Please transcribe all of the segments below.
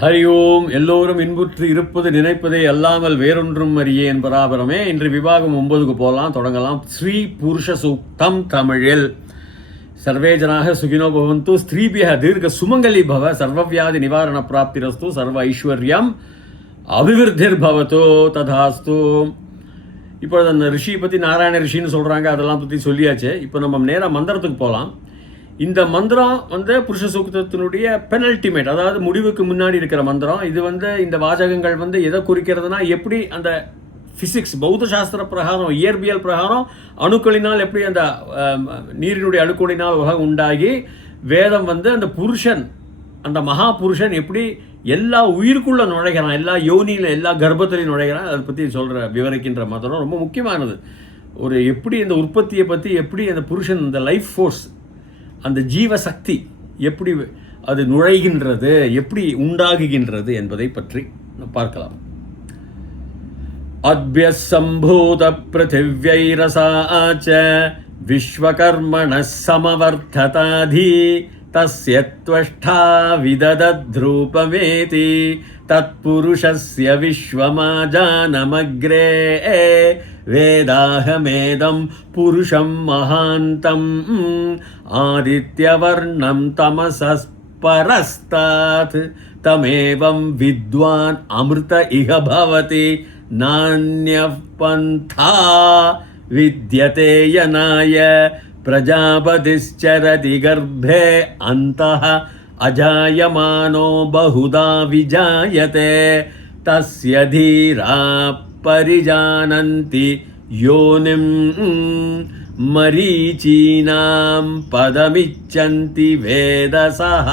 ஹரி ஓம். எல்லோரும் இன்புற்று இருப்பது நினைப்பதை அல்லாமல் வேறொன்றும் அறியேன் பராபரமே. இன்று விவாகம் 9க்கு போகலாம், தொடங்கலாம். ஸ்ரீ புருஷ சூக்தம் தமிழில். சர்வே ஜனாக சுகினோ பவந்து, ஸ்திரீபிய தீர்க்க சுமங்கலி பவ, சர்வவியாதி நிவாரண பிராப்திரஸ்து, சர்வ ஐஸ்வர்யம் அபிவிருத்திர் பவதோ ததாஸ்து. இப்போ அந்த ரிஷி பற்றி நாராயண ரிஷின்னு சொல்கிறாங்க, அதெல்லாம் பற்றி சொல்லியாச்சு. இப்போ நம்ம நேராக மந்திரத்துக்கு போகலாம். இந்த மந்திரம் புருஷ சூக்தத்தினுடைய பெனல்டிமேட், அதாவது முடிவுக்கு முன்னாடி இருக்கிற மந்திரம். இது இந்த வாசகங்கள் எதை குறிக்கிறதுனா, எப்படி அந்த ஃபிசிக்ஸ் பௌத்த சாஸ்திர பிரகாரம், இயற்பியல் பிரகாரம் அணுக்களினால் எப்படி அந்த நீரினுடைய அணுக்களினால் உலகம் உண்டாகி வேதம் அந்த புருஷன், அந்த மகா புருஷன் எப்படி எல்லா உயிருக்குள்ள நுழைகிறான், எல்லா யோனியில் எல்லா கர்ப்பத்திலையும் நுழைகிறான், அதை பற்றி விவரிக்கின்ற மந்திரம் ரொம்ப முக்கியமானது. எப்படி இந்த உற்பத்தியை பற்றி, எப்படி அந்த புருஷன், இந்த லைஃப் ஃபோர்ஸ், அந்த ஜீவசக்தி எப்படி அது நுழைகின்றது, எப்படி உண்டாகுகின்றது என்பதை பற்றி பார்க்கலாம். அத்ய சம்பூத பிருத்திவ்யைரசாச்ச விஸ்வகர்மண சமவர்த்ததாதி தஸ்ய த்வஷ்டா விததத்ரூபமேதி தத்புருஷஸ்ய விஸ்வமாஜானமக்ரே வேதாஹமேதம் புருஷம் மகாந்தம் ஆதித்யவர்ணம் தமசஸ்பரஸ்தாத் தமேவம் வித்வான் அமிர்த இஹ பவதி நான்யப் பந்தா வித்யதே யனாய பிரஜாபதிಶ್ಚரதி கர்ப்பே அந்தஹ அஜாயமானோ பஹுதா விஜாயதே தஸ்ய தீரா பரிஜானந்தி யோனிம் மரீச்சீனாம் பதமிச்சந்தி வேதசஹ.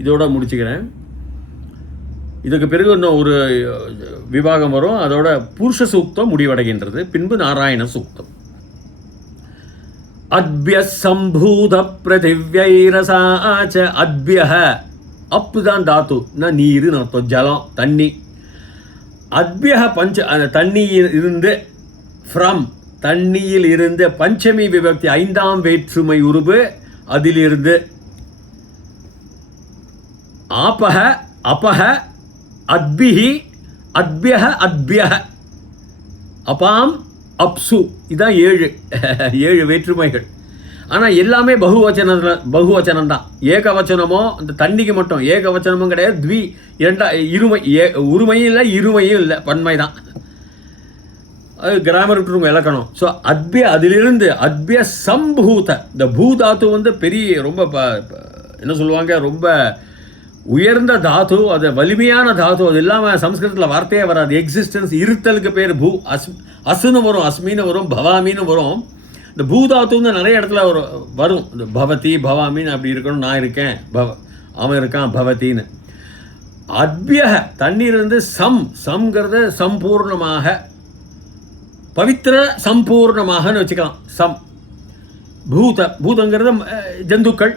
இதோட முடிச்சுக்கிறேன். இதுக்கு பிறகு இன்னும் ஒரு விபாகம் வரும், அதோட புருஷ சூக்தம் முடிவடைகின்றது. பின்பு நாராயண சூக்தம். அத்ய சம்பூத பிருத்திவ்யைரசாச்ச. அத்யஹ, அப்பு தான் தாத்து, நீர் அர்த்தம், ஜலம், தண்ணி. அத்யஹ பஞ்ச, தண்ணியில் இருந்து, ஃப்ரம் தண்ணியில் இருந்து, பஞ்சமி விபக்தி 5ஆம் வேற்றுமை உருபு, அதிலிருந்து. ஆபஹ அபஹ அத்பிஹி அத்யஹ அத்யஹ அபாம் அப்சு. இதான் 7 வேற்றுமைகள். ஆனால் எல்லாமே பகுவச்சனம் தான். ஏகவச்சனமோ அந்த தண்ணிக்கு மட்டும் ஏகவச்சனமும் கிடையாது, இருமை, உரிமையும் இல்லை இருமையும் இல்லை, பன்மை தான். அது கிராமர் இலக்கணம். ஸோ அத்ய, அதிலிருந்து அத்ய சம்பூத, இந்த பூதாத்து பெரிய ரொம்ப என்ன சொல்லுவாங்க, ரொம்ப உயர்ந்த தாத்து, அது வலிமையான தாத்து. அது இல்லாமல் சம்ஸ்கிருதத்தில் வார்த்தையே வராது. எக்ஸிஸ்டன்ஸ், இருத்தலுக்கு பேர் பூ. அசுன்னு வரும், அஸ்மின்னு வரும், பவாமின்னு வரும். இந்த பூதாத்து நிறைய இடத்துல வரும். இந்த பவதி பவாமின்னு அப்படி இருக்கணும், நான் இருக்கேன், அவன் இருக்கான், பவத்தின்னு. அத்யஹ தண்ணீர் சம்ங்கிறது சம்பூர்ணமாக, பவித்திர சம்பூர்ணமாகன்னு வச்சுக்கலாம். பூதங்கிறது ஜந்துக்கள்,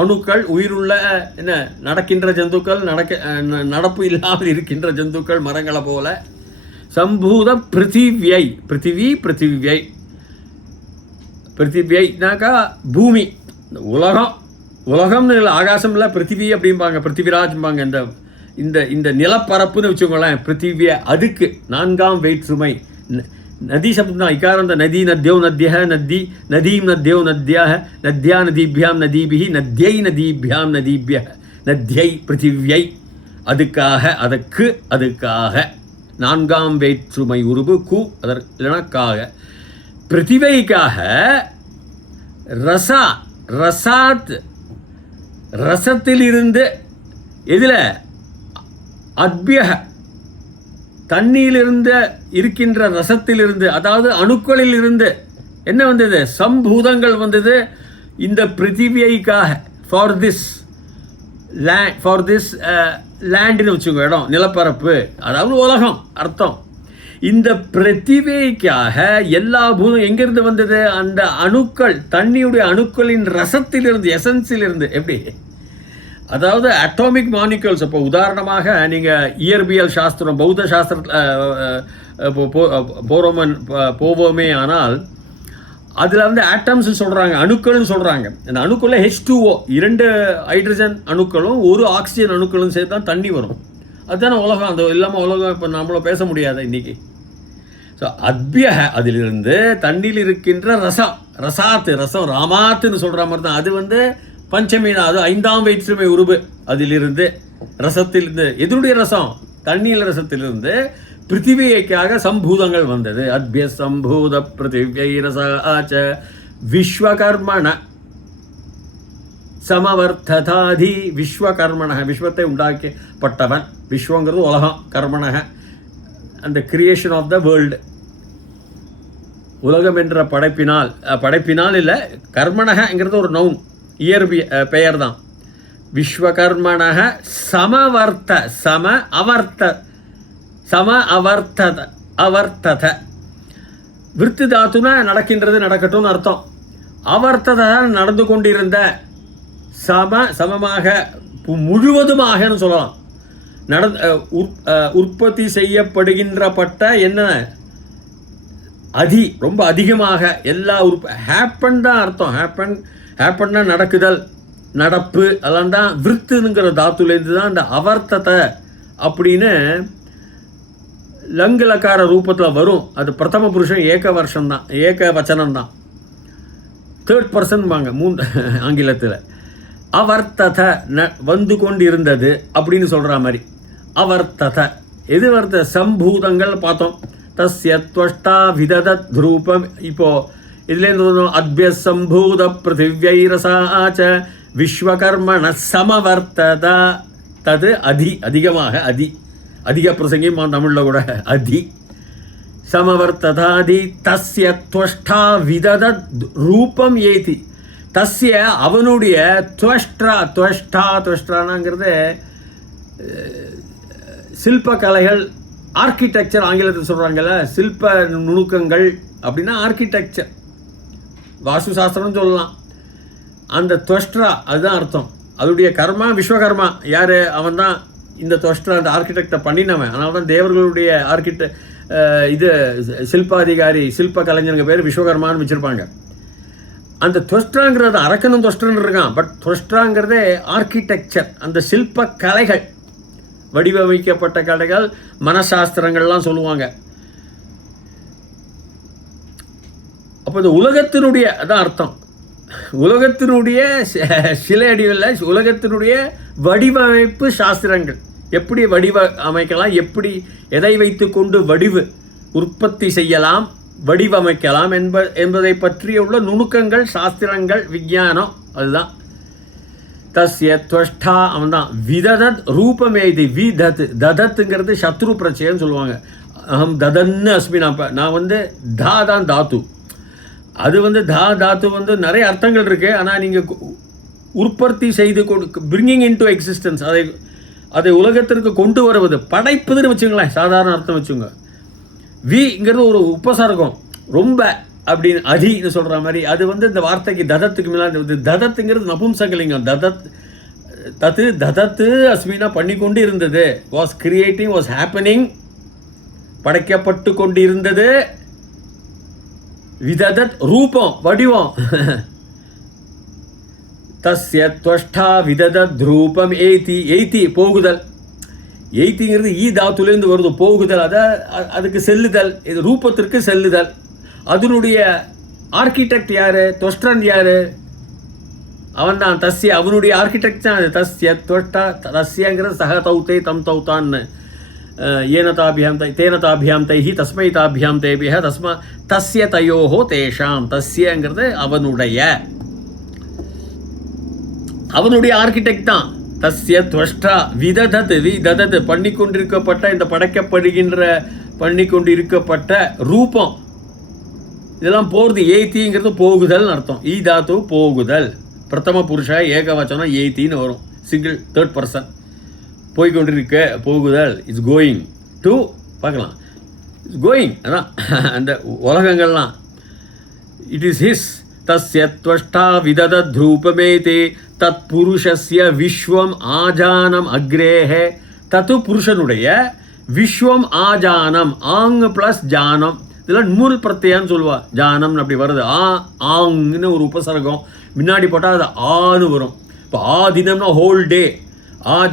அணுக்கள், உயிருள்ள என்ன நடக்கின்ற ஜந்துக்கள், நடப்பு இல்லாமல் இருக்கின்ற ஜந்துக்கள், மரங்களை போல. சம்பூத பிருத்திவியை, பிருத்திவியை பிருத்திவியைனாக்கா பூமி, உலகம்னு இல்லை, ஆகாசம் இல்லை, பிருத்திவி அப்படிம்பாங்க, பிருத்திவிராஜ்பாங்க. இந்த இந்த நிலப்பரப்புன்னு வச்சுக்கோங்களேன், பிருத்திவிய. அதுக்கு 4ஆம் வேற்றுமை நதி சப்தம் தான். இக்காரந்த நதி, நத்யோ நத்யஹ, நதி நதீம், நத்யோ நத்யஹ, நத்யா நதீபியாம் நதீபிஹி, நத்யை நதீபியாம் நதீபியஹ, நத்யை பிருத்திவியை. அதுக்காக 4ஆம் வேற்றுமை உருபு கு, அதற்காக. பிருத்திவைக்காக ரசாத், ரசத்திலிருந்து. எதில்? அத்யஹ தண்ணியிலிருந்து இருக்கின்ற ரசத்திலிருந்து, அதாவது அணுக்களில் இருந்து என்ன வந்தது? சம்பூதங்கள் வந்தது இந்த பிருத்திவியைக்காக. ஃபார் திஸ் லேண்டுன்னு வச்சுக்கோங்க, இடம், நிலப்பரப்பு, அதாவது உலகம் அர்த்தம். இந்த பிருத்திவியைக்காக எல்லா பூதம் எங்கிருந்து வந்தது? அந்த அணுக்கள், தண்ணியுடைய அணுக்களின் ரசத்திலிருந்து, எசன்ஸிலிருந்து. எப்படி? அதாவது அட்டாமிக் மாலிக்யூல்ஸ். இப்போ உதாரணமாக நீங்கள் இயற்பியல் சாஸ்திரம், பௌத்த சாஸ்திரத்தில் போவோமே ஆனால், அதில் வந்து ஆட்டம்ஸ் சொல்கிறாங்க, அணுக்கள்னு சொல்கிறாங்க. அந்த அணுக்குள்ள H2O 2 ஹைட்ரஜன் அணுக்களும் 1 ஆக்சிஜன் அணுக்களும் சேர்த்து தான் தண்ணி வரும். அதுதானே உலகம். அது இல்லாமல் உலகம் இப்போ நம்மள பேச முடியாது இன்னைக்கு. ஸோ அத்பிய அதிலிருந்து தண்ணியில் இருக்கின்ற ரசம் ராமாத்துன்னு சொல்கிற மாதிரி தான். அது வந்து பஞ்சமீனா, அது 5ஆம் வேற்றுமை உருவு. அதிலிருந்து ரசத்திலிருந்து, எதனுடைய ரசம்? தண்ணீர் ரசத்திலிருந்து பிருத்திவியைக்காக சம்பூதங்கள் வந்தது. அத்பிய சம்பூத பிருத்திவியை ரசாச்ச விஸ்வகர்மண சமவர்த்ததாதி. விஸ்வகர்மண, விஸ்வத்தை உண்டாக்கப்பட்டவன். விஸ்வங்கிறது உலகம், கர்மண அந்த கிரியேஷன் ஆஃப் த வேர்ல்டு. உலகம் என்ற படைப்பினால் இல்லை, கர்மணங்கிறது ஒரு நவுன், இயற்பிய பெயர் தான். விஸ்வகர்மண அவர்த்தத. விருத்தி தாத்துனா நடக்கின்றது, நடக்கட்டும்னு அர்த்தம். அவர்த்தத நடந்து கொண்டிருந்த, சமமாக முழுவதுமாகன்னு சொல்லலாம். உற்பத்தி செய்யப்படுகின்ற பட்ட என்ன ரொம்ப அதிகமாக எல்லா ஹேப்பன் தான் அர்த்தம். ஹேப்பன்னா நடக்குதல், நடப்பு, அதெல்லாம் தான் விருத்துங்கிற தாத்துலேருந்து தான் இந்த அவர்த்தத்தை அப்படின்னு லங்கலக்கார ரூபத்தில் வரும். அது பிரதம புருஷன் ஏக வச்சனம் தான். 3rd person வாங்க ஆங்கிலத்தில். அவர்த்தத வந்து கொண்டிருந்தது அப்படின்னு சொல்கிற மாதிரி. அவர்த்தத எது வர்த்த சம்பூதங்கள் பார்த்தோம். தஸ்ய த்வஷ்டா விததத் ரூபம். இப்போ இதுலேருந்து அத்பிய சம்பூத பிருத்திவியை ரசாச்ச விஸ்வகர்மண சமவர்த்தத. தது அதிகமாக அதிக பிரசங்கியம் தமிழில் கூட சமவர்த்ததாதி. தஸ்ய த்வஷ்டா விததத் ரூபம் ஏதி. தஸ்ய அவனுடைய துவஷ்டானாங்கிறது சில்பக்கலைகள், ஆர்கிடெக்சர் ஆங்கிலத்தில் சொல்கிறாங்கல்ல. சில்ப நுணுக்கங்கள் அப்படின்னா ஆர்கிடெக்சர், வாஸ்து சாஸ்திரம்னு சொல்லலாம். அந்த துவஷ்டா அதுதான் அர்த்தம். அதோடைய கர்மா விஸ்வகர்மா. யார்? அவன் தான் இந்த துவஷ்டா, அந்த ஆர்கிடெக்டை பண்ணினவன். அதனால தான் தேவர்களுடைய இது சில்பாதிகாரி, சில்ப கலைஞனுங்க பேர் விஸ்வகர்மான்னு வச்சுருப்பாங்க. அந்த துவஷ்டாங்கிறது அரக்கனும் துவஷ்டன்னு இருக்கான். பட் துவஷ்டாங்கிறதே ஆர்கிடெக்சர், அந்த சில்ப கலைகள், வடிவமைக்கப்பட்ட கலைகள், மனசாஸ்திரங்கள்லாம் சொல்லுவாங்க. அப்போ இந்த உலகத்தினுடைய அதான் அர்த்தம். உலகத்தினுடைய சில அடிவில் உலகத்தினுடைய வடிவமைப்பு சாஸ்திரங்கள், எப்படி அமைக்கலாம், எப்படி எதை வைத்து கொண்டு உற்பத்தி செய்யலாம், வடிவமைக்கலாம் என்பதை பற்றிய உள்ள நுணுக்கங்கள், சாஸ்திரங்கள், விஞ்ஞானம். அதுதான் தஸ்ய துவஷ்டா. அவன் தான் விததத் ரூபமேதி. ததத்துங்கிறது சத்ரு பிரச்சயன்னு சொல்லுவாங்க. அஹம் ததன்னு அஸ்மி. நான் வந்து தான் தாத்து. அது வந்து தாத்து வந்து நிறைய அர்த்தங்கள் இருக்குது. ஆனால் நீங்கள் உற்பத்தி செய்து பிரிங்கிங் இன் டு எக்ஸிஸ்டன்ஸ், அதை உலகத்திற்கு கொண்டு வருவது, படைப்பதுன்னு வச்சுங்களேன், சாதாரண அர்த்தம் வச்சுங்க. விங்கிறது ஒரு உபசர்க்கம், ரொம்ப அப்படின்னு அதின்னு சொல்கிற மாதிரி. அது வந்து இந்த வார்த்தைக்கு ததத்துக்கு மேலே ததத்துங்கிறது நபும்சகலிங்கம். ததத்து அஸ்மினா பண்ணி கொண்டு இருந்தது. வாஸ் கிரியேட்டிங், வாஸ் ஹேப்பனிங், படைக்கப்பட்டு கொண்டு இருந்தது. விததத் ரூபம், வடிவம். தஸ்ய துவஷ்டா விததத் ரூபம் எய்தி போகுதல். எய்திங்கிறது தாத்துலேருந்து வருது, போகுதல். அதுக்கு செல்லுதல், இது ரூபத்திற்கு செல்லுதல். அதனுடைய ஆர்கிடெக்ட் யாரு? துவஷ்டன் யாரு? அவன் தான். தஸ்ய அவனுடைய ஆர்கிடெக்ட் தான் அது. தஸ்ய துவஷ்டா. தஸ்யங்கிறது சக தௌத்தை தம் தௌத்தான்னு. ஏனதாபியாம் தேனதாபியாம் தைஹி தஸ்மை தாபியாம் தேபிய தஸ்ய தயோஹோ தேஷாம். தஸ்யங்கிறது அவனுடைய ஆர்கிடெக்ட் தான். தஸ்ய துவஷ்டா விததத் பண்ணிக்கொண்டிருக்கப்பட்ட, இந்த பண்ணிக்கொண்டிருக்கப்பட்ட ரூபம். இதெல்லாம் போகிறது. ஏத்திங்கிறது போகுதல் அர்த்தம். தாத்து போகுதல். பிரதம புருஷ ஏகவச்சனம் ஏத்தின்னு வரும். Single 3rd person. போய்கொண்டிருக்க, போகுதல். இட்ஸ் கோயிங் டு பார்க்கலாம். It's going. அதான் அந்த உலகங்கள்லாம். It is his. தஸ்ய துவஷ்டா விததத் ரூபமேதி தத் புருஷஸ்ய விஸ்வம் ஆஜானம் அக்ரேஹே. தத்து புருஷனுடைய விஸ்வம் ஆஜானம், ஆங் ப்ளஸ் ஜானம், இதெல்லாம் நூல் பிரத்யான்னு சொல்லுவா. ஜானம்னு அப்படி வருது. ஆங்னு ஒரு உபசர்க்கம் முன்னாடி போட்டால் அது ஆன்னு வரும். இப்போ தினம்னா ஹோல் டே.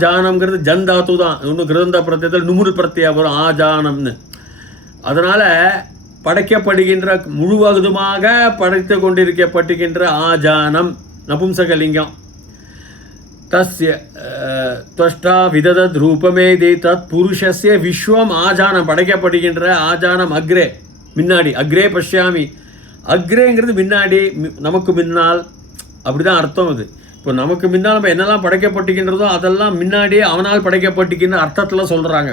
ஜானம்ங்கிறது ஜந்தாத்து தான். இன்னும் கிருதந்த பிரத்யத்தில் நுமுல் பிரத்யா வரும் ஜானம்னு. அதனால் படைக்கப்படுகின்ற முழுவதுமாக படைத்து கொண்டிருக்கப்பட்டுகின்ற ஜானம் நபும்சகலிங்கம். தஸ்ய துவஷ்டா விததத் ரூபமேதி தத் புருஷஸ்ய விஸ்வம் ஆஜானம். படைக்கப்படுகின்ற ஆஜானம் அக்ரே முன்னாடி. அக்ரே பஷ்யாமி. அக்ரேங்கிறது முன்னாடி, நமக்கு முன்னால், அப்படிதான் அர்த்தம் அது. இப்போ நமக்கு முன்னால் நம்ம என்னெல்லாம் படைக்கப்பட்டுகின்றதோ அதெல்லாம் முன்னாடியே அவனால் படைக்கப்பட்டுகின்ற அர்த்தத்தில் சொல்கிறாங்க.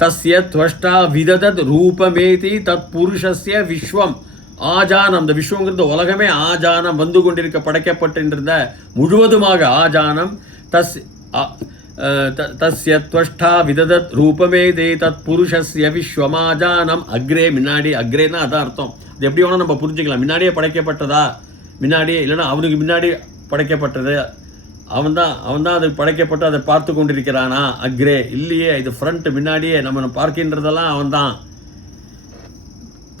தஸ்ய துவஷ்டா விததத் ரூபமேதி தத் புருஷஸ்ய விஸ்வம் ஆஜானம். அந்த விஸ்வங்கிறது உலகமே ஆஜானம் வந்து கொண்டிருக்க படைக்கப்பட்டிருந்த முழுவதுமாக ஆஜானம். தஸ்ய துவஷ்டா விததத் ரூபமேதி தத் புருஷஸ்ய விஸ்வமாஜானம். அக்ரே முன்னாடி. அக்ரேன்னா அதான் அர்த்தம். அது எப்படி வேணால் நம்ம புரிஞ்சுக்கலாம். முன்னாடியே படைக்கப்பட்டதா, முன்னாடியே, இல்லைன்னா அவனுக்கு முன்னாடி படைக்கப்பட்டது, அவன் தான் அது படைக்கப்பட்டு அதை பார்த்து கொண்டிருக்கிறானா? அக்ரே இல்லையே, இது ஃப்ரண்ட், முன்னாடியே நம்ம பார்க்கின்றதெல்லாம் அவன்தான்.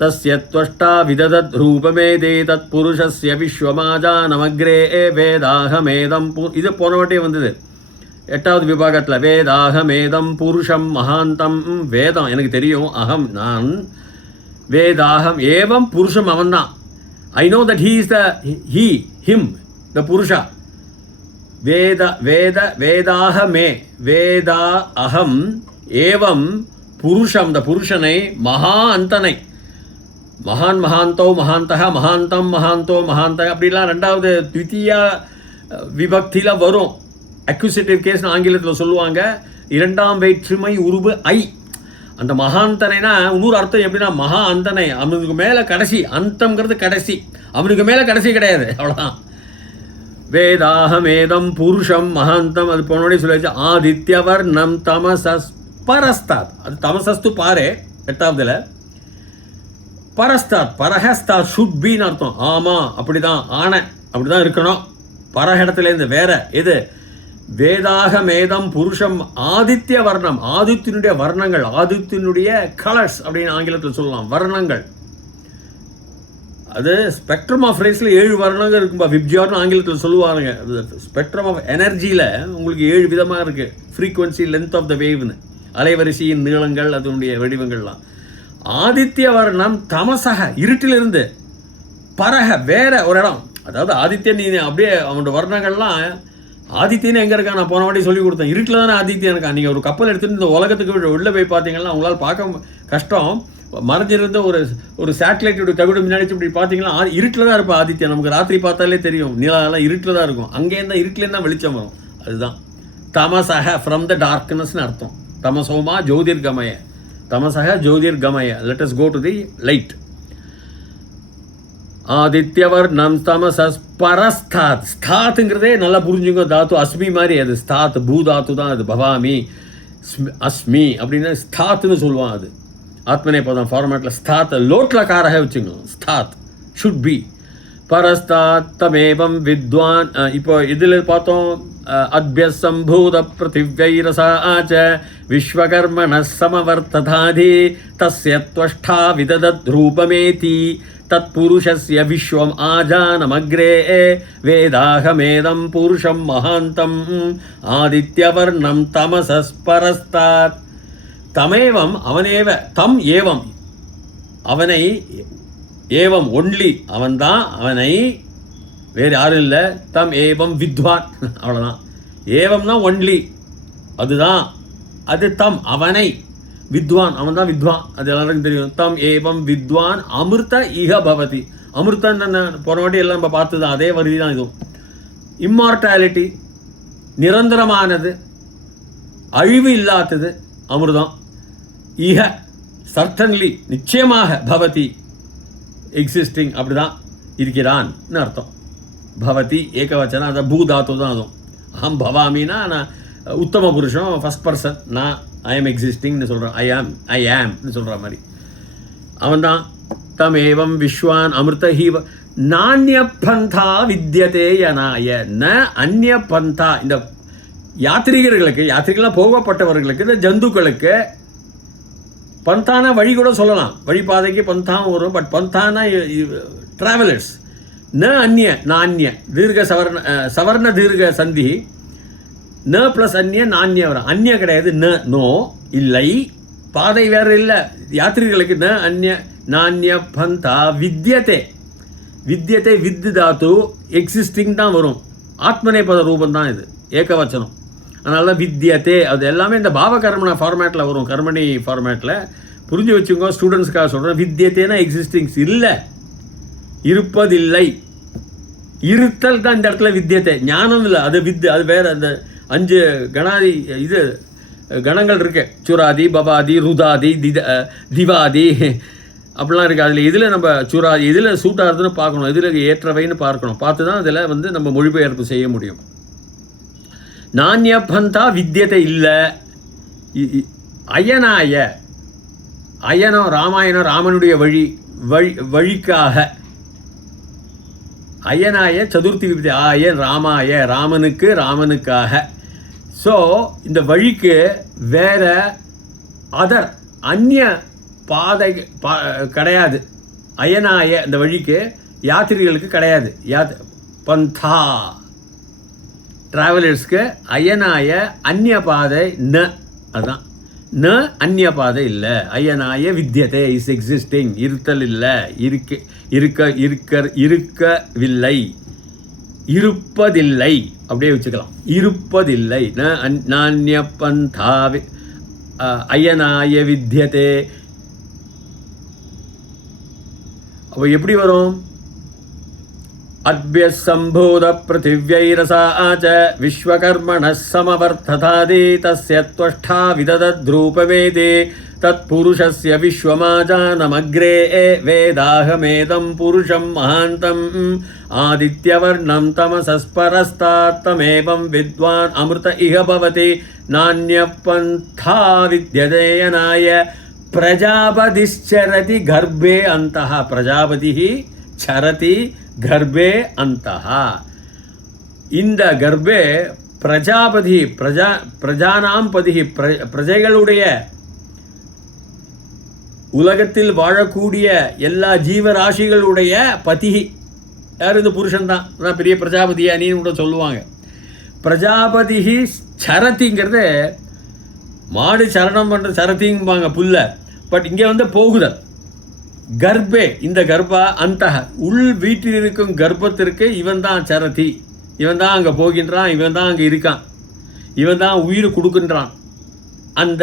தஸ்ய துவஷ்டா விததத் ரூபமேதி தத் புருஷஸ்ய விஸ்வமாஜானமக்ரே வேதாகமேதம். இது போன வாட்டியே வந்தது 8வது விபாகத்தில். வேதாகமேதம் புருஷம் மகாந்தம். வேதம் எனக்கு தெரியும், அகம் நான், வேதாகம் ஏவம் புருஷம் அவன்தான். I know that he is the him the புருஷா. வேதாகமே வேதா அகம் ஏவம் புருஷம், த புருஷனை, மகா அந்தனை, மகான் மகாந்தோ மகாந்தக, மகாந்தம் மகாந்தோ மகாந்தக, அப்படிலாம் 2வது த்விதீயா விபக்தியில் வரும். அக்யூசிட்டிவ் கேஸ் ஆங்கிலத்தில் சொல்லுவாங்க. 2ஆம் வேற்றுமை உருவு ஐ. அந்த மகாந்தனைனா இன்னொரு அர்த்தம் எப்படின்னா மகா அந்தனை, அவனுக்கு மேலே கடைசி. அந்தம்ங்கிறது கடைசி, அவனுக்கு மேலே கடைசி கிடையாது, அவ்வளோதான். வேதாகமேதம் புருஷம் மகாந்தம். அது போனோடய சொல்லிச்சு. ஆதித்யவர்ணம் தமசஸ் பரஸ்தாத். அது தமசஸ்து பாரு 8வதுல. பரஸ்தாத் பரஹஸ்தாத் ஷுட் பீன்னு அர்த்தம். ஆமாம் அப்படிதான், அப்படிதான் இருக்கணும். பரஹ இடத்துலேருந்து வேற எது? வேதாகமேதம் புருஷம் ஆதித்ய வர்ணம். ஆதித்யனுடைய வர்ணங்கள், ஆதித்யனுடைய கலர்ஸ் அப்படின்னு ஆங்கிலத்தில் சொல்லலாம். வர்ணங்கள், அது ஸ்பெக்ட்ரம் ஆஃப் ரேஸில் 7 வர்ணங்கள் இருக்கும்பா. விப்ஜியார்னு ஆங்கிலத்தில் சொல்லுவாங்க. ஸ்பெக்ட்ரம் ஆஃப் எனர்ஜியில் உங்களுக்கு 7 விதமாக இருக்குது. ஃப்ரீக்வன்சி, லென்த் ஆஃப் த வேவ்னு, அலைவரிசையின் நீளங்கள், அதனுடைய வடிவங்கள்லாம். ஆதித்ய வர்ணம் தமசக, இருட்டிலிருந்து, பரக வேற ஒரு இடம். அதாவது ஆதித்யன், நீ அப்படியே அவனோட வர்ணங்கள்லாம். ஆதித்யன்னு எங்கே இருக்கா? நான் போன வாட்டி சொல்லி கொடுத்தேன். இருட்டில் தானே ஆதித்யன் இருக்கா. நீங்கள் ஒரு கப்பல் எடுத்துகிட்டு இந்த உலகத்துக்கு உள்ளே போய் பார்த்தீங்கன்னா உங்களால் பார்க்க கஷ்டம். மறைஞ்சிருந்த ஒரு சேட்டலைட்டோட தகுடு முன்னாடி இப்படி பார்த்தீங்கன்னா இருட்டில் தான் இருப்பா ஆதித்யன். நமக்கு ராத்திரி பார்த்தாலே தெரியும், நிலாலாம் இருட்டில் தான் இருக்கும். அங்கேருந்து இருட்டிலேருந்து தான் வெளிச்சம் வரும். அதுதான் தமசக, ஃப்ரம் த டார்க்னஸ்னு அர்த்தம். தமசோமா ஜோதிர்கமய, தமசக ஜோதிர்கமய. Let us go to the light. ஆதித்யவர்ணம் தமசஸ் பரஸ்தாத். ஸ்தாத்துங்கிறதே நல்லா புரிஞ்சுங்க. தாத்து அஸ்மி மாதிரி. அது ஸ்தாத் பூதாத்து தான். அது பவாமி அஸ்மி அப்படின்னு ஸ்தாத்துன்னு சொல்லுவான். அது ஆத்மனே பதம் ஃபார்மேட்டில் ஸ்தாத் லோட்டில் காராக வச்சுக்கணும். ஸ்தாத் ஷுட் பி. பரஸ்தாத் தமேவம் வித்வான். இப்போ இதில் பார்த்தோம். அத்யசம்பூத பிருத்திவ்யைரசாச்ச விஸ்வகர்மண சமவர்த்ததாதி தஸ்ய த்வஷ்டா விததத் ரூபமேதி தத் புருஷஸ்ய விஸ்வம் ஆஜானமக்ரே வேதாகமேதம் புருஷம் மகாந்தம் ஆதித்யவர்ணம் தமசஸ் பரஸ்தாத். தமேவம் அவனேவ, தம் ஏவம் அவனை, ஏவம் ஒன்லி அவன்தான், அவனை வேறு யாரும் இல்லை. தம் ஏவம் வித்வான், அவ்வளோதான். ஏவம்னா ஒன்லி, அதுதான். அது தம் அவனை, வித்வான் அவன் தான் வித்வான், அது எல்லாருக்கும் தெரியும். தம் ஏவம் வித்வான் அமிர்த இஹ பவதி. அமிர்தம் போன வாட்டி எல்லாம் நம்ம பார்த்தது அதே வரி தான். இதுவும் இம்மார்டாலிட்டி, நிரந்தரமானது, அழிவு இல்லாதது அமிர்தம். இஹ சர்டன்லி, நிச்சயமாக, பவதி எக்ஸிஸ்டிங், அப்படிதான் இருக்கிறான்னு அர்த்தம். பவதி ஏகவச்சனம், அதை பூதாத்து தான். அதுவும் அஹம் பவாமின்னா நான் உத்தம புருஷன், ஃபர்ஸ்ட் பர்சன். நான் ஐ எம் எக்ஸிஸ்டிங்னு சொல்கிறேன். ஐ ஆம்னு சொல்கிற மாதிரி அவன்தான். தமேவம் விஸ்வான் அமிர்த ஹீவ நானிய பந்தா வித்யதே யனாய ந அந்நிய பந்தா. இந்த யாத்திரிகர்களுக்கு, யாத்திரிகளாக போகப்பட்டவர்களுக்கு, இந்த ஜந்துக்களுக்கு பந்தானா வழி கூட சொல்லலாம், வழிபாதைக்கு பந்தாவும் வரும். பட் பந்தானா ட்ராவலர்ஸ். ந அந்நிய நானிய தீர்க்க சவர்ண தீர்க்க சந்தி. ந ப்ளஸ் அந்நிய நானிய வரும். அந்நிய கிடையாது, ந நோ இல்லை, பாதை வேறு இல்லை. யாத்திரிகளுக்கு ந அந்நிய நானிய பந்தா வித்யதே. வித்யத்தை வித்து தாத்து எக்ஸிஸ்டிங் தான் வரும். ஆத்மநேபத ரூபம் தான் இது, ஏகவச்சனம். அதனால தான் வித்யத்தே. அது எல்லாமே இந்த பாவகர்மண ஃபார்மேட்டில் வரும், கர்மணி ஃபார்மேட்டில். புரிஞ்சு வச்சுக்கோ, ஸ்டூடெண்ட்ஸ்க்காக சொல்கிறேன். வித்யத்தேனா எக்ஸிஸ்டிங்ஸ் இல்லை, இருப்பதில்லை. இருத்தல் தான் இந்த இடத்துல வித்யத்தை, ஞானம் இல்லை. அது அது வேறு. அந்த 5 கணாதி இது கணங்கள் இருக்கு, சுராதி, பபாதி, ருதாதி, திவாதி அப்படிலாம் இருக்குது. அதில் இதில் நம்ம சுராதி இதில் சூட் ஆகுதுன்னு பார்க்கணும், இதில் ஏற்றவைன்னு பார்க்கணும். பார்த்து தான் இதில் வந்து நம்ம மொழிபெயர்ப்பு செய்ய முடியும். நானிய பந்தா வித்யத்தை இல்லை. அயனாய, அயனம் ராமாயணம், ராமனுடைய வழிக்காக. அயனாய சதுர்த்தி விபதி. ஆயன் ராமாய, ராமனுக்காக. ஸோ இந்த வழிக்கு வேற அதர் அந்நிய பாதை கிடையாது. அயனாய இந்த வழிக்கு யாத்திரிகளுக்கு கிடையாது. பந்தா டிராவலர்ஸ்க்கு அயனாய அந்நிய பாதை ந. அதுதான் ந அந்நிய பாதை இல்லை. அயனாய வித்யத்தை இஸ் எக்ஸிஸ்டிங், இருத்தல் இல்லை, இருக்கவில்லை, இருப்பதில்லை. அப்படியே வச்சுக்கலாம், இருப்பதில்லை. நானிய பந்தா அயனாய வித்யதே. அப்போ எப்படி வரும்? அத்ய சம்பூத பிருத்திவ்யைரசாச்ச விஸ்வகர்மணः சமவர்த்ததாதி தஸ்ய த்வஷ்டா விததத்ரூபவேதே தத்புருஷஸ்ய விஸ்வமாஜானமக்ரே வேதாஹமேதம் புருஷம் மகாந்தம் ஆதித்யவர்ணம் தமசஸ்பரஸ்தாத்தமேவம் வித்வான் அமிர்த இஹ பவதி நான்யபந்தா வித்யதேயனாய பிரஜாபதிச்சரதி கர்ப்பே அந்தஹ. பிரஜாபதி சரதி கர்ப்பே அந்தஹ. இந்த கர்ப்பே பிரஜாபதி, பிரஜானாம் பதி, பிரஜைகளுடைய, உலகத்தில் வாழக்கூடிய எல்லா ஜீவராசிகளுடைய பதி யார்? இந்த புருஷன் தான். பெரிய பிரஜாபதியா நீ கூட சொல்லுவாங்க. பிரஜாபதி சரதிங்கிறது மாடு சரணம் பண்ணுற சரதிங்குவாங்க புல்ல. பட் இங்கே வந்து போகுதல். கர்ப்பே, இந்த கர்ப்பா அந்த உள் வீட்டில் இருக்கும் கர்ப்பத்திற்கு இவன் தான் சரதி. இவன் தான் அங்கே போகின்றான், இவன் தான் அங்கே இருக்கான், இவன் தான் உயிர் கொடுக்கின்றான். அந்த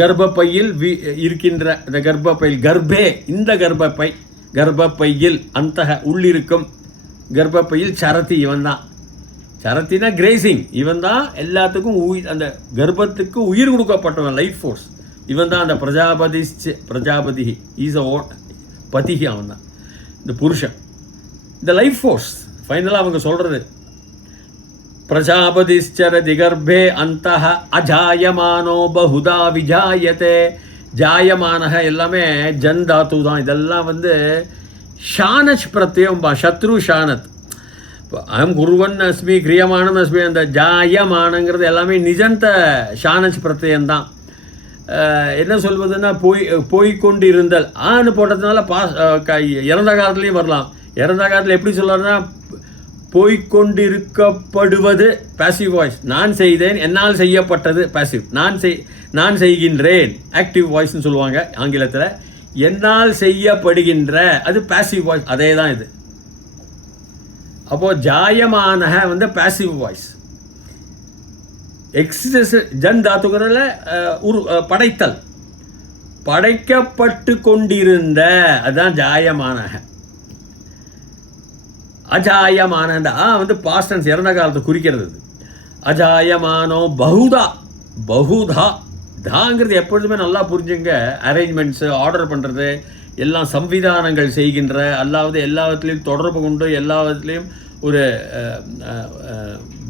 கர்ப்பப்பையில் இருக்கின்ற இந்த கர்ப்பப்பையில் கர்ப்பே, இந்த கர்ப்பப்பையில் அந்த உள்ளிருக்கும் கர்ப்பப்பையில் சரதி இவன் தான். சரத்தினா கிரேசிங். இவன் தான் எல்லாத்துக்கும் அந்த கர்ப்பத்துக்கு உயிர் கொடுக்கப்பட்டவன், லைஃப் ஃபோர்ஸ். இவன் தான் அந்த பிரஜாபதி இஸ் அ பதிகி. அவன் தான் இந்த புருஷன், இந்த லைஃப் ஃபோர்ஸ். ஃபைனலாக அவங்க சொல்கிறது பிரஜாபதிச்சரதி கர்ப்பே அந்தஹ அஜாயமானோ பகுதா விஜாயத்தே. ஜாயமானக எல்லாமே ஜன் தாத்து தான். இதெல்லாம் வந்து ஷானச் பிரத்யம், சத்ரு ஷானத். அகம் குருவன் அஸ்மி கிரியமானம் அஸ்மி. அந்த ஜாயமானங்கிறது எல்லாமே நிஜந்த ஷானச் பிரத்யம்தான். என்ன சொல்வதுன்னா போய்கொண்டு இருந்தல். ஆன்னு போட்டதுனால இறந்த காலத்துலேயும் வரலாம். இறந்த காலத்தில் எப்படி சொல்கிறாருன்னா போய்கொண்டு இருக்கப்படுவது பாசிவ் வாய்ஸ். நான் செய்தேன், என்னால் செய்யப்பட்டது பாசிவ். நான் செய்கின்றேன் ஆக்டிவ் வாய்ஸ்ன்னு சொல்லுவாங்க ஆங்கிலத்தில். என்னால் செய்யப்படுகின்ற அது பாசிவ் வாய்ஸ். அதே தான் இது. அப்போது ஜாயமான வந்து பாசிவ் வாய்ஸ். எக்ஸிஸ் ஜன் தாத்துக்கிறதுல படைத்தல், படைக்கப்பட்டு கொண்டிருந்த, அதுதான் ஜாயமான. அஜாயமான வந்து பாஸ்ட் டென்ஸ், இறந்த காலத்தை குறிக்கிறது. அஜாயமானோ பகுதா. பகுதா தாங்கிறது எப்பொழுதுமே நல்லா புரிஞ்சுங்க. அரேஞ்ச்மெண்ட்ஸு, ஆர்டர் பண்ணுறது, எல்லாம் சம்விதானங்கள் செய்கின்ற, அல்லாவது எல்லாவற்றிலையும் தொடர்பு கொண்டு எல்லாவற்றிலையும் ஒரு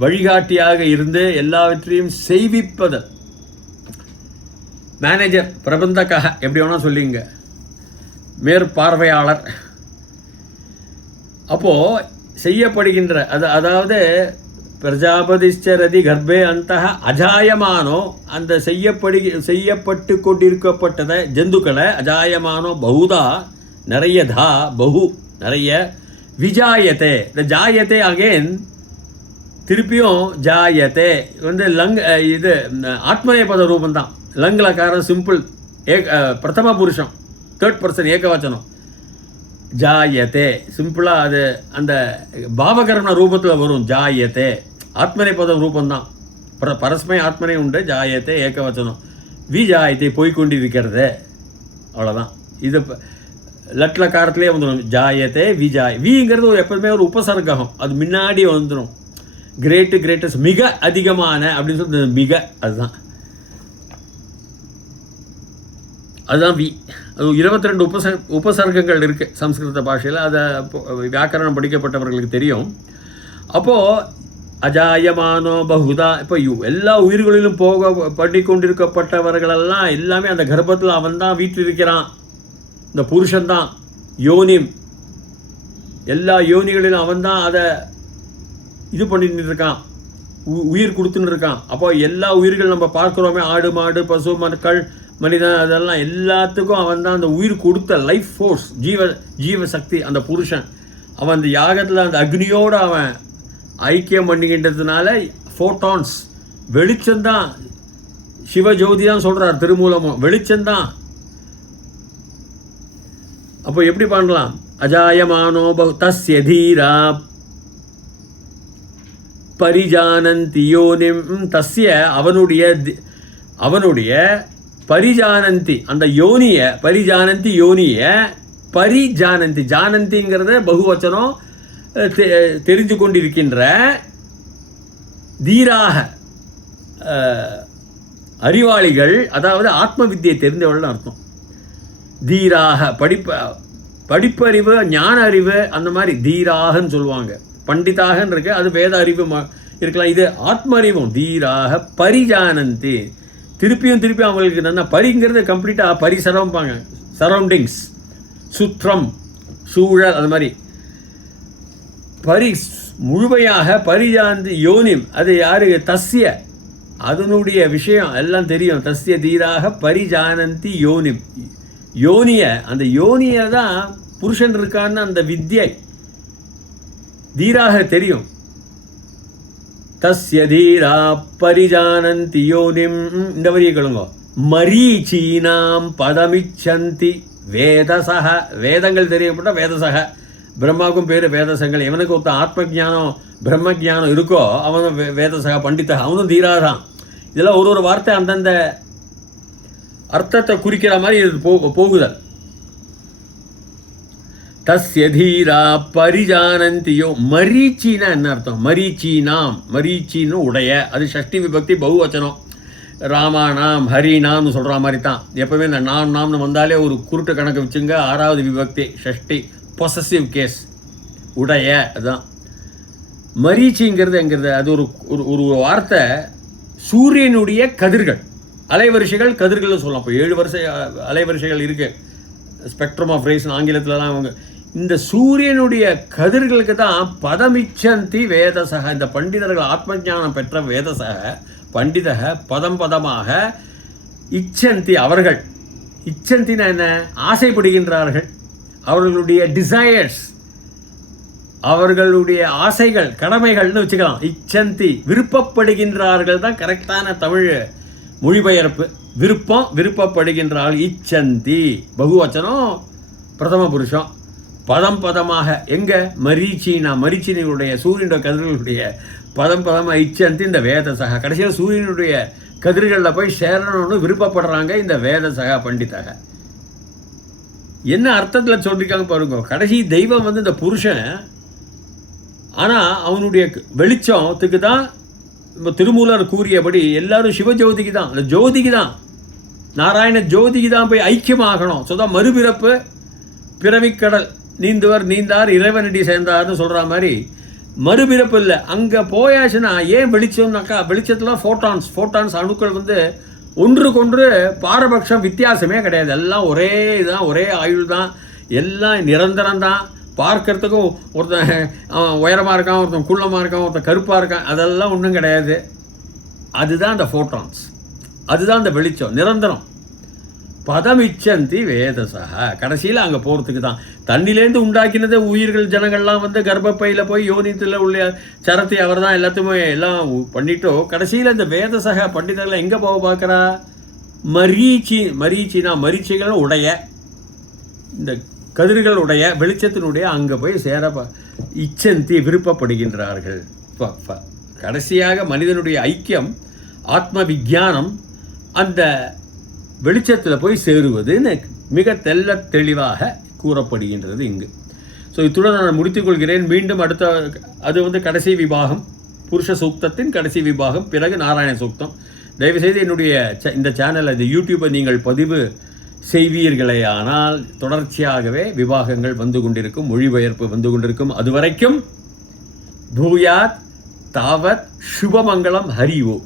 வழிகாட்டியாக இருந்து எல்லாவற்றையும் செய்விப்பது. மேனேஜர், பிரபந்தக்காக, எப்படி வேணால் சொல்லிங்க, மேற்பார்வையாளர். அப்போது செய்யப்படுகின்ற அதாவது பிரஜாபதிஷ்சரதி கர்ப்பே அந்த அஜாயமானோ, அந்த செய்யப்பட்டு கொண்டிருக்கப்பட்டதை ஜந்துக்களை ஜாயமானோ பகுதா நிறையதா பகு நிறைய விஜாயத்தே. இந்த ஜாயத்தே அகெயின் திருப்பியும் ஜாயத்தே இது ஆத்மநேபத ரூபந்தான். லங்களக்காரம் சிம்பிள் பிரதம புருஷம், தேர்ட் பர்சன் ஏகவச்சனம். ஜாயத்தே சிம்பிளாக அது அந்த பாவகரண ரூபத்தில் வரும். ஜாயத்தே ஆத்மநேபத ரூபந்தான். பரஸ்மை ஆத்மனே உண்டு. ஜாயத்தே ஏகவச்சனம். விஜாயத்தை போய்கொண்டிருக்கிறது, அவ்வளோதான். இது லட்லக்காரத்திலே வந்துடும். ஜாயத்தே விஜாய். விங்கிறது எப்பவுமே ஒரு உபசர்க்கம், அது முன்னாடி வந்துடும். கிரேட்டஸ்ட் மிக அதிகமான அப்படின்னு சொல்லி மிக, அதுதான் வி. அது 22 உபசர்க்கங்கள் இருக்குது சம்ஸ்கிருத பாஷையில். அதை வியாக்கரணம் படிக்கப்பட்டவர்களுக்கு தெரியும். அப்போது அஜாயமானோ பகுதா, இப்போ எல்லா உயிர்களிலும் பண்ணி கொண்டிருக்கப்பட்டவர்களெல்லாம் எல்லாமே அந்த கர்ப்பத்தில் அவன் தான் வீட்டில் இருக்கிறான். இந்த புருஷன்தான் யோனிம். எல்லா யோனிகளிலும் அவன் தான் அதை இது பண்ணிட்டு இருக்கான், உயிர் கொடுத்துன்னு இருக்கான். அப்போ எல்லா உயிர்கள் நம்ம பார்க்குறோமே, ஆடு மாடு பசு மக்கள் மனிதன், அதெல்லாம் எல்லாத்துக்கும் அவன் தான் அந்த உயிர் கொடுத்த லைஃப் ஃபோர்ஸ், ஜீவ சக்தி. அந்த புருஷன் அவன் அந்த யாகத்தில் அந்த அக்னியோடு அவன் ஐக்கியம் பண்ணிக்கின்றதுனால ஃபோட்டான்ஸ் வெளிச்சந்தான். சிவஜோதி தான் சொல்கிறார் திருமூலமும், வெளிச்சந்தான். அப்போ எப்படி பண்ணலாம்? அஜாயமானோ தஸ்ய தீரா பரிஜானந்தி யோனிம். தஸ்ய அவனுடைய பரிஜானந்தி அந்த யோனிய, பரிஜானந்தி யோனிய, பரிஜானந்தி ஜானந்திங்கிறத பகுவச்சனம், தெரிஞ்சு கொண்டிருக்கின்ற தீராக அறிவாளிகள், அதாவது ஆத்ம வித்தியை தெரிந்தவர்கள் அர்த்தம். தீராக படிப்பறிவு ஞான அறிவு அந்த மாதிரி தீராகன்னு சொல்லுவாங்க. பண்டிதாகன்னு இருக்கு, அது வேத அறிவு இருக்கலாம். இது ஆத்ம அறிவும். தீராக பரிஜானந்தி. திருப்பியும் அவங்களுக்கு என்ன பரிங்கிறது கம்ப்ளீட்டாக பரிசரம்பாங்க, சரௌண்டிங்ஸ், சுற்றம், சூழல், அது மாதிரி முழுமையாக பரிஜானந்தி யோனிம். அது யாரு? தஸ்ய, அதனுடைய விஷயம் எல்லாம் தெரியும். தஸ்ய தீராக பரிஜானந்தி யோனிம். யோனிய, அந்த யோனிய தான் புருஷன் இருக்கான்னு அந்த வித்யை தீராக தெரியும். தஸ்ய தீரா பரிஜானந்தி யோனிம். இந்த வரியை கேளுங்க. மரீச்சீனாம் பதமிச்சந்தி வேதசக. வேதங்கள் தெரியப்பட்ட வேதசக. பிரம்மாவுக்கும் பேர் வேதசங்கள். எவனுக்கு ஒருத்த ஆத்ம ஜானம் பிரம்ம ஜானம் இருக்கோ அவனும் வேதசக பண்டிதக, அவனும் தீராதான். இதெல்லாம் ஒரு வார்த்தை அந்தந்த அர்த்தத்தை குறிக்கிற மாதிரி இது போகுதல். தஸ்ய தீரா பரிஜானந்தியோ. மரீச்சின்னா என்ன அர்த்தம்? மரீச்சீனாம். மரீச்சின்னு உடைய, அது ஷஷ்டி விபக்தி பகுவச்சனம். ராமானாம் ஹரிநாம்னு சொல்கிற மாதிரி தான். எப்பவுமே இந்த நாம்னு வந்தாலே ஒரு குருட்டு கணக்கு வச்சுங்க. 6வது விபக்தி ஷஷ்டி, பொசசிவ் கேஸ், உடைய. அதுதான் மரீச்சிங்கிறது. எங்கிறது அது ஒரு வார்த்தை. சூரியனுடைய கதிர்கள், அலைவரிசைகள், கதிர்கள் சொல்லலாம். இப்போ 7 வரிசை அலைவரிசைகள் இருக்கு, ஸ்பெக்ட்ரம் ஆஃப் ரேஸ் ஆங்கிலத்துலலாம். அவங்க இந்த சூரியனுடைய கதிர்களுக்கு தான் பதமிச்சந்தி வேதசக. இந்த பண்டிதர்கள் ஆத்ம ஞானம் பெற்ற வேதசக பண்டிதக பதமாக இச்சந்தி. அவர்கள் இச்சந்தினா என்ன? ஆசைப்படுகின்றார்கள். அவர்களுடைய டிசையர்ஸ், அவர்களுடைய ஆசைகள், கடமைகள்னு வச்சுக்கலாம். இச்சந்தி விருப்பப்படுகின்றார்கள் தான் கரெக்டான தமிழ் மொழிபெயர்ப்பு. விருப்பப்படுகின்றார்கள். இச்சந்தி பகுவச்சனம், பிரதம புருஷம். பதமாக எங்க? மரீச்சினா. மரீச்சினுடைய சூரியனுடைய கதிர்களுடைய பதமாக இச்சந்தி இந்த வேதசக. கடைசியில் சூரியனுடைய கதிர்களில் போய் சேரணும்னு விருப்பப்படுறாங்க இந்த வேதசக பண்டிதக. என்ன அர்த்தத்தில் சொல்லியிருக்காங்க பாருங்க. கடைசி தெய்வம் இந்த புருஷன். ஆனால் அவனுடைய வெளிச்சத்துக்கு தான் திருமூலர் கூறியபடி எல்லாரும் சிவஜோதிக்கு தான், அந்த ஜோதிக்கு தான், நாராயண ஜோதிக்கு தான் போய் ஐக்கியமாகணும். சொதான் மறுபிறப்பு, பிறவிக்கடல் நீந்தார் இறைவனடி சேர்ந்தார்னு சொல்கிற மாதிரி மறுபிறப்பு இல்லை. அங்கே போயாச்சுன்னா ஏன் வெளிச்சம்னாக்கா, வெளிச்சத்தில் ஃபோட்டான்ஸ் அணுக்கள் ஒன்றுக்கொன்று பாரபட்சம் வித்தியாசமே கிடையாது. எல்லாம் ஒரே இதுதான், ஒரே ஆயுள் தான், எல்லாம் நிரந்தரம் தான். பார்க்கறதுக்கும் ஒருத்தன் அவன் உயரமாக இருக்கான், ஒருத்தன் குள்ளமாக இருக்கான், ஒருத்தன் கருப்பாக இருக்கான், அதெல்லாம் ஒன்றும் கிடையாது. அதுதான் அந்த ஃபோட்டான்ஸ், அதுதான் அந்த வெளிச்சம், நிரந்தரம். பதமிச்சந்தி வேதசக, கடைசியில் அங்கே போகிறதுக்கு தான். தண்ணிலேருந்து உண்டாக்கினதே உயிர்கள், ஜனங்கள்லாம் வந்து கர்ப்பப்பையில் போய் யோனித்தில் உள்ள சரத்தை அவர் தான் எல்லாத்தையுமே எல்லாம் பண்ணிட்டோ. கடைசியில் இந்த வேதசக பண்டிதர்கள் எங்கே போக பார்க்குறா? மரீச்சினா மரீச்சிகள் உடைய, இந்த கதிர்கள் உடைய வெளிச்சத்தினுடைய அங்கே போய் சேர இச்சந்தி விருப்பப்படுகின்றார்கள். கடைசியாக மனிதனுடைய ஐக்கியம், ஆத்ம விஞ்ஞானம் அந்த வெளிச்சத்தில் போய் சேருவதுன்னு மிக தெளிவாக கூறப்படுகின்றது இங்கு. ஸோ இத்துடன் நான் முடித்துக்கொள்கிறேன். மீண்டும் அடுத்த அது வந்து கடைசி விபாகம், புருஷ சூக்தத்தின் கடைசி விபாகம், பிறகு நாராயண சூக்தம். தயவுசெய்து என்னுடைய இந்த சேனல், இந்த யூடியூப்பை நீங்கள் பதிவு செய்வீர்களே ஆனால் தொடர்ச்சியாகவே விபாகங்கள் வந்து கொண்டிருக்கும், மொழிபெயர்ப்பு வந்து கொண்டிருக்கும். அதுவரைக்கும் பூயாத் தாவத் சுபமங்கலம் ஹரிஓ.